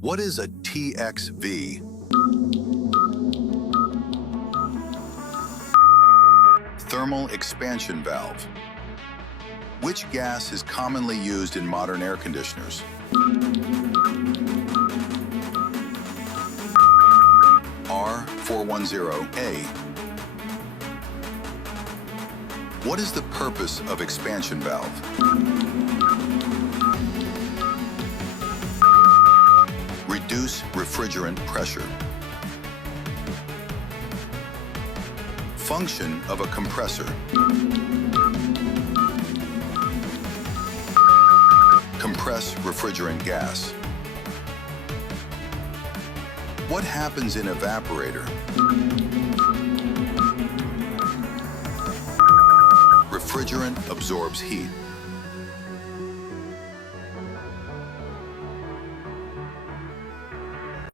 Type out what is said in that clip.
What is a TXV? Thermal expansion valve. Which gas is commonly used in modern air conditioners? R410A. What is the purpose of expansion valve? Reduce refrigerant pressure. Function of a compressor. Compress refrigerant gas. What happens in evaporator? Refrigerant absorbs heat.